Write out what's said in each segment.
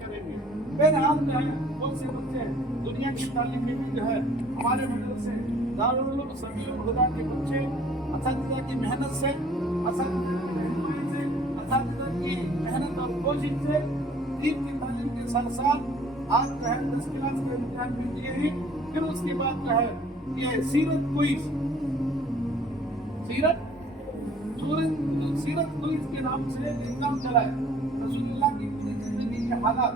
کریں گے. بہرحال جو ہے بہت سے بچے دنیا کی تعلیم میں بھی جو ہے ہمارے مدرسے دارالعلوم سمیع الہدیٰ کے بچے اساتذہ کی محنت سے، اساتذہ کی رہنمائی سے، اساتذہ کی محنت اور کوشش سے دین کی تعلیم کے ساتھ ساتھ آج جو ہے 10 کلاس کے امتحان بھی دیے ہیں. پھر اس کے بعد جو ہے یہ سیرت کوئز کے نام سے ایگزام چلائے. رسول اللہ کی پوری زندگی کے حالات،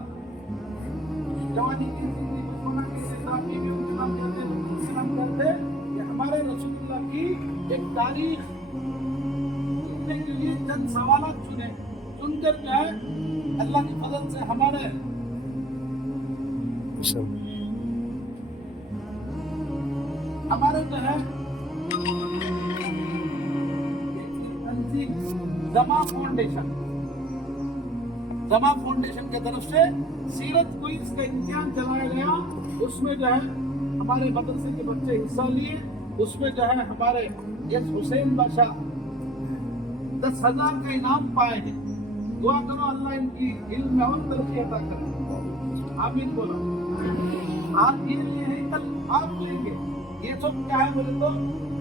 جوانی کی زندگی بچپنا کی زندگی میں انتظام کرتے کہ ہمارے رسول اللہ کی ایک تاریخ سننے کے لیے چند سوالات چن کر جو ہے اللہ کے فضل سے ہمارے جو ہے زما فاؤنڈیشن کی طرف سے سیرت کوئز کا امتحان چلایا گیا. اس میں جو ہے ہمارے مدرسے کے بچے حصہ لیے. اس میں جو ہے ہمارے یس حسین بادشاہ 10,000 کا انعام پائے ہیں. دعا کرو اللہ ان کی علم میں اور ترقی عطا کرے. آمین بولو. آپ یہ لیے ہیں، کل آپ لیں گے. یہ سب کیا ہے بولے تو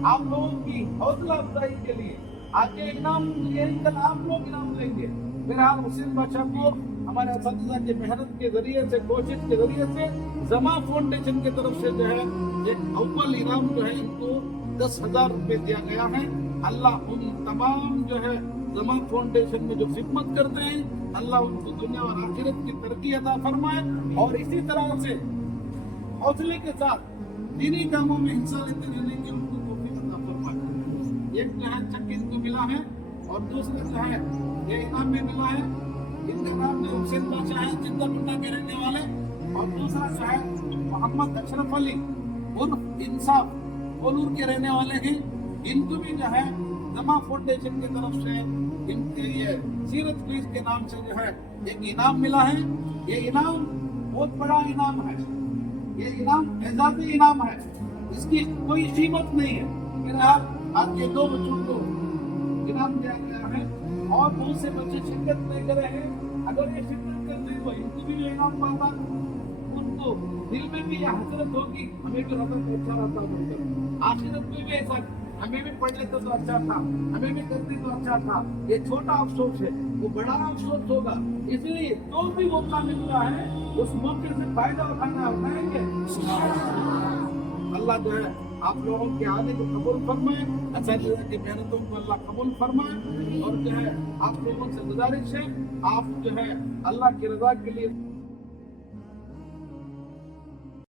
آپ لوگوں کی حوصلہ افزائی کے لیے. آج کے انعام لیے ہیں، کل آپ لوگ انعام لیں گے. بہرحال حسین بادشاہ کو ہمارے اساتذہ کی محنت کے ذریعے سے، کوشش کے ذریعے سے زما فاؤنڈیشن کی طرف سے جو ہے ایک اول انعام جو ہے ان کو 10,000 روپے دیا گیا ہے. اللہ ان تمام جو ہے زما فاؤنڈیشن میں جو خدمت کرتے ہیں اللہ ان کو دنیا اور آخرت کی ترقی عطا فرمائے، اور اسی طرح سے حوصلے کے ساتھ دینی کاموں میں حصہ لیتے رہنے کی ان کو توفیق عطا فرمائے. ایک جو ہے چک ان کو ملا ہے، اور دوسرا جو ہے یہ انعام میں ملا ہے. ان کا نام جو حسین بادشاہ ہے جدہ پٹنہ کے رہنے والے، اور دوسرا جو ہے محمد اشرف علی عرف انصاف کولور کے رہنے والے ہیں. ان کو بھی جو ہے زما فاؤنڈیشن کی طرف سے ان کے یہ سیرت کوئز کے نام سے جو ہے ایک انعام ملا ہے. یہ انعام بہت بڑا انعام ہے، یہ انعام اعزازی انعام ہے، اس کی کوئی قیمت نہیں ہے. بہرحال آج کے 2 بچوں کو انعام دیا گیا ہے، اور بہت سے بچے شرکت نہیں کرے ہیں. اگر یہ شرکت کرتے تو ان کو بھی جو انعام پاتا، ان کو دل میں بھی یہ حسرت ہوگی ہمیں بھی رقم اچھا رہتا بول کر. آخرت میں بھی ایسا ہمیں بھی پڑھ لیتے تو اچھا تھا، ہمیں بھی کرتے تو اچھا تھا. یہ چھوٹا افسوس ہے، وہ بڑا افسوس ہوگا. اس لیے جو بھی موقع ملتا ہے اس موقع سے فائدہ اٹھانا اٹھائیں گے. اللہ جو ہے آپ لوگوں کے آنے کو قبول فرمائے، اساتذہ کی محنتوں کو اللہ قبول فرمائے. اور جو ہے آپ لوگوں سے گزارش ہے آپ جو ہے اللہ کی رضا کے لیے